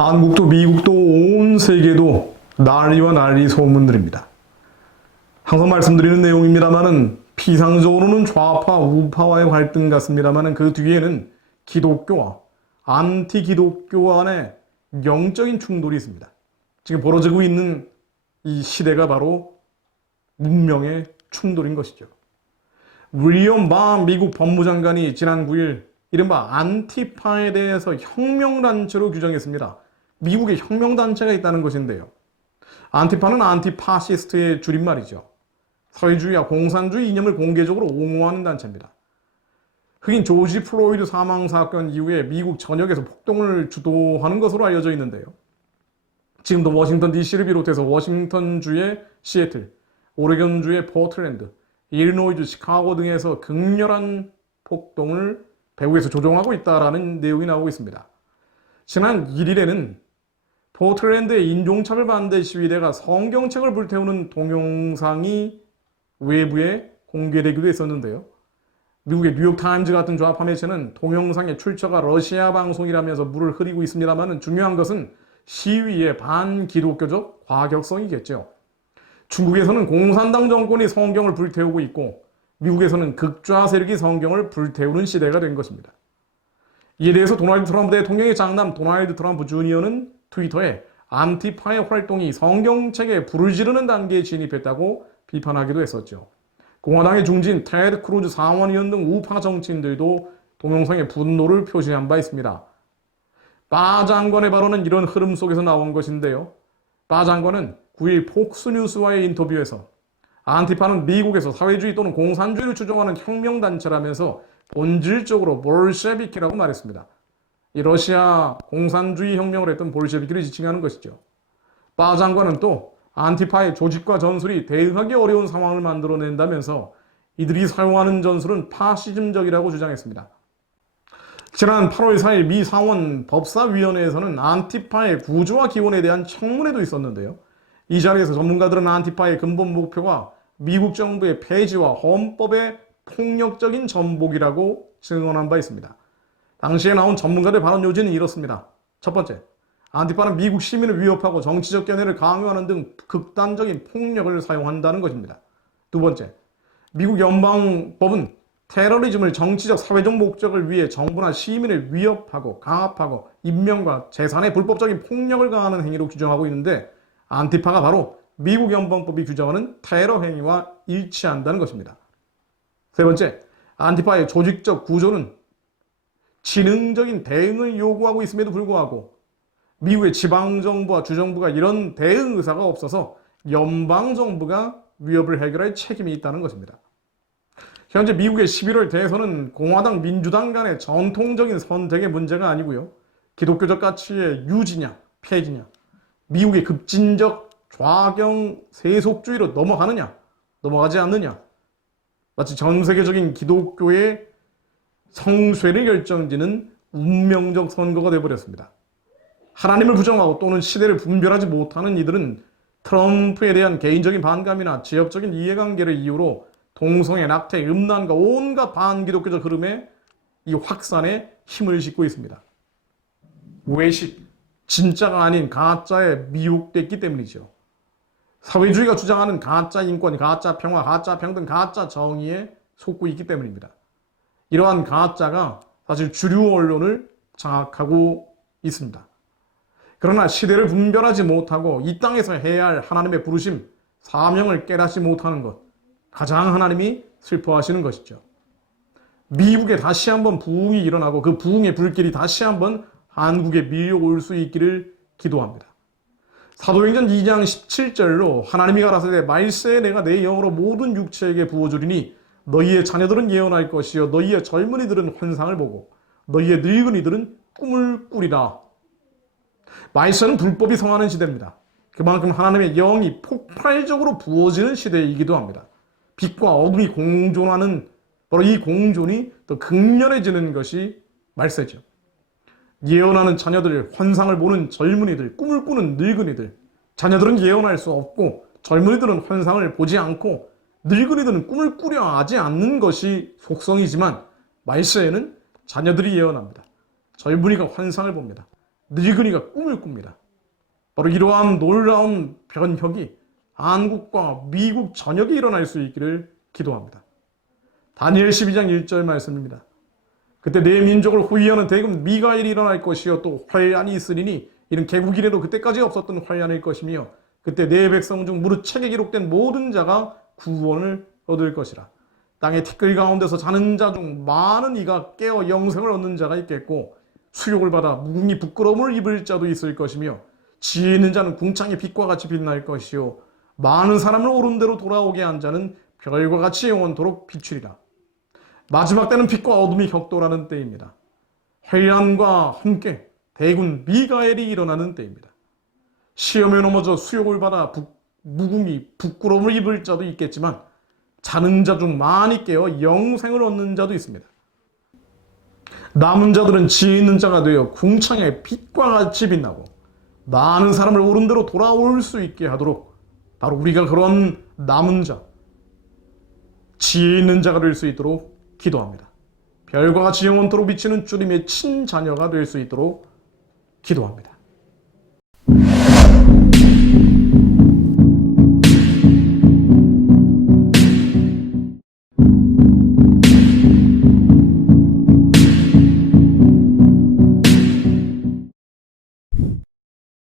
한국도 미국도 온 세계도 난리와 난리 소문들입니다. 항상 말씀드리는 내용입니다만은 피상적으로는 좌파 우파와의 갈등 같습니다만은 그 뒤에는 기독교와 안티 기독교 간의 영적인 충돌이 있습니다. 지금 벌어지고 있는 이 시대가 바로 문명의 충돌인 것이죠. 윌리엄 바 미국 법무장관이 지난 9일 이른바 안티파에 대해서 혁명단체로 규정했습니다. 미국에 혁명단체가 있다는 것인데요. 안티파는 안티파시스트의 줄임말이죠. 사회주의와 공산주의 이념을 공개적으로 옹호하는 단체입니다. 흑인 조지 플로이드 사망 사건 이후에 미국 전역에서 폭동을 주도하는 것으로 알려져 있는데요. 지금도 워싱턴 DC를 비롯해서 워싱턴주의 시애틀, 오레곤주의 포틀랜드, 일리노이주 시카고 등에서 극렬한 폭동을 배후에서 조종하고 있다라는 내용이 나오고 있습니다. 지난 1일에는 포틀랜드의 인종차별 반대 시위대가 성경책을 불태우는 동영상이 외부에 공개되기도 했었는데요. 미국의 뉴욕타임즈 같은 좌파 매체는 동영상의 출처가 러시아 방송이라면서 물을 흐리고 있습니다만 중요한 것은 시위의 반기독교적 과격성이겠죠. 중국에서는 공산당 정권이 성경을 불태우고 있고 미국에서는 극좌 세력이 성경을 불태우는 시대가 된 것입니다. 이에 대해서 도널드 트럼프 대통령의 장남 도널드 트럼프 주니어는 트위터에 안티파의 활동이 성경책에 불을 지르는 단계에 진입했다고 비판하기도 했었죠. 공화당의 중진 테드 크루즈 상원의원 등 우파 정치인들도 동영상에 분노를 표시한 바 있습니다. 바 장관의 발언은 이런 흐름 속에서 나온 것인데요. 바 장관은 9일 폭스뉴스와의 인터뷰에서 안티파는 미국에서 사회주의 또는 공산주의를 추종하는 혁명단체라면서 본질적으로 볼셰비키라고 말했습니다. 이 러시아 공산주의 혁명을 했던 볼셰비키를 지칭하는 것이죠. 바 장관은 또 안티파의 조직과 전술이 대응하기 어려운 상황을 만들어낸다면서 이들이 사용하는 전술은 파시즘적이라고 주장했습니다. 지난 8월 4일 미 상원 법사위원회에서는 안티파의 구조와 기원에 대한 청문회도 있었는데요. 이 자리에서 전문가들은 안티파의 근본 목표가 미국 정부의 폐지와 헌법의 폭력적인 전복이라고 증언한 바 있습니다. 당시에 나온 전문가들 발언 요지는 이렇습니다. 첫 번째, 안티파는 미국 시민을 위협하고 정치적 견해를 강요하는 등 극단적인 폭력을 사용한다는 것입니다. 두 번째, 미국 연방법은 테러리즘을 정치적 사회적 목적을 위해 정부나 시민을 위협하고 강압하고 인명과 재산의 불법적인 폭력을 가하는 행위로 규정하고 있는데 안티파가 바로 미국 연방법이 규정하는 테러 행위와 일치한다는 것입니다. 세 번째, 안티파의 조직적 구조는 지능적인 대응을 요구하고 있음에도 불구하고 미국의 지방정부와 주정부가 이런 대응 의사가 없어서 연방정부가 위협을 해결할 책임이 있다는 것입니다. 현재 미국의 11월 대선은 공화당, 민주당 간의 전통적인 선택의 문제가 아니고요. 기독교적 가치의 유지냐, 폐지냐, 미국의 급진적 좌경 세속주의로 넘어가느냐, 넘어가지 않느냐, 마치 전 세계적인 기독교의 성쇠를 결정짓는 운명적 선거가 되어버렸습니다. 하나님을 부정하고 또는 시대를 분별하지 못하는 이들은 트럼프에 대한 개인적인 반감이나 지역적인 이해관계를 이유로 동성애, 낙태, 음란과 온갖 반기독교적 흐름에 이 확산에 힘을 싣고 있습니다. 외식, 진짜가 아닌 가짜에 미혹됐기 때문이죠. 사회주의가 주장하는 가짜 인권, 가짜 평화, 가짜 평등, 가짜 정의에 속고 있기 때문입니다. 이러한 가짜가 사실 주류 언론을 장악하고 있습니다. 그러나 시대를 분별하지 못하고 이 땅에서 해야 할 하나님의 부르심, 사명을 깨닫지 못하는 것, 가장 하나님이 슬퍼하시는 것이죠. 미국에 다시 한번 부흥이 일어나고 그 부흥의 불길이 다시 한번 한국에 밀려올 수 있기를 기도합니다. 사도행전 2장 17절로 하나님이 가라사대 말세에 내가 내 영으로 모든 육체에게 부어주리니 너희의 자녀들은 예언할 것이요 너희의 젊은이들은 환상을 보고 너희의 늙은이들은 꿈을 꾸리라. 말세는 불법이 성하는 시대입니다. 그만큼 하나님의 영이 폭발적으로 부어지는 시대이기도 합니다. 빛과 어둠이 공존하는 바로 이 공존이 더 극렬해지는 것이 말세죠. 예언하는 자녀들, 환상을 보는 젊은이들, 꿈을 꾸는 늙은이들. 자녀들은 예언할 수 없고 젊은이들은 환상을 보지 않고 늙은이들은 꿈을 꾸려 하지 않는 것이 속성이지만 말세에는 자녀들이 예언합니다. 젊은이가 환상을 봅니다. 늙은이가 꿈을 꿉니다. 바로 이러한 놀라운 변혁이 한국과 미국 전역에 일어날 수 있기를 기도합니다. 다니엘 12장 1절 말씀입니다. 그때 내 민족을 호위하는 대금 미가엘이 일어날 것이요 또 환란이 있으리니 이는 개국 이래로 그때까지 없었던 환란일 것이며 그때 내 백성 중 무릇 책에 기록된 모든 자가 구원을 얻을 것이라. 땅의 티끌 가운데서 자는 자 중 많은 이가 깨어 영생을 얻는 자가 있겠고 수욕을 받아 무궁히 부끄러움을 입을 자도 있을 것이며 지혜 있는 자는 궁창의 빛과 같이 빛날 것이요 많은 사람을 옳은 대로 돌아오게 한 자는 별과 같이 영원토록 비추리라. 마지막 때는 빛과 어둠이 격돌하는 때입니다. 환란과 함께 대군 미가엘이 일어나는 때입니다. 시험에 넘어져 수욕을 받아 무궁히 부끄러움을 입을 자도 있겠지만 자는 자 중 많이 깨어 영생을 얻는 자도 있습니다. 남은 자들은 지혜 있는 자가 되어 궁창의 빛과 같이 빛나고 많은 사람을 옳은 대로 돌아올 수 있게 하도록 바로 우리가 그런 남은 자, 지혜 있는 자가 될 수 있도록 기도합니다. 별과 같이 영원토록 비치는 주님의 친자녀가 될 수 있도록 기도합니다.